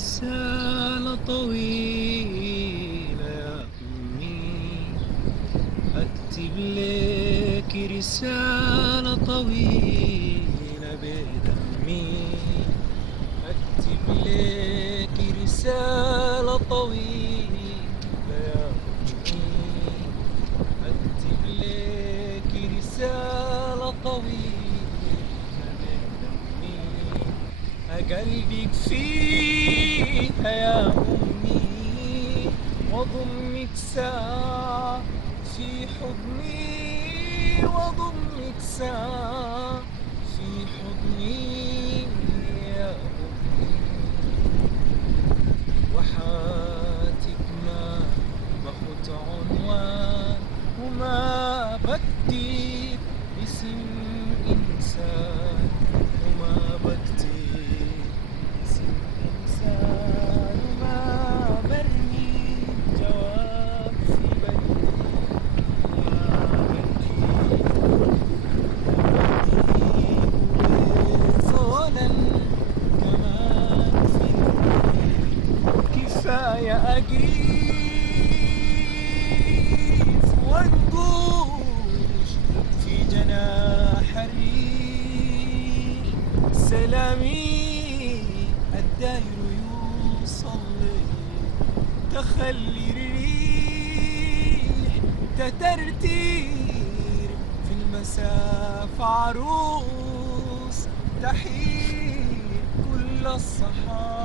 رسالة طويلة يا أمي، أكتب لك رسالة طويلة بدمي، أكتب لك رسالة طويلة يا أمي، أكتب لك رسالة طويلة بدمي، أقلبك فيها يا أمي، وأضمك ساعة في حضني، وأضمك ساعة في حضني يا أمي، وحاتك ما باخد عنوان وما بكتب اسم إنسان، وما بكتب اسم إنسان، وما برمي جواب في بالي، وما بجيب صولا كمان في قلبي، كفاية أقيف وانقوش في جناح الريح، سلامي الداير يوصل لي، تخلي الريح تترتير في المسافة، عروس تحيي كل الصحابة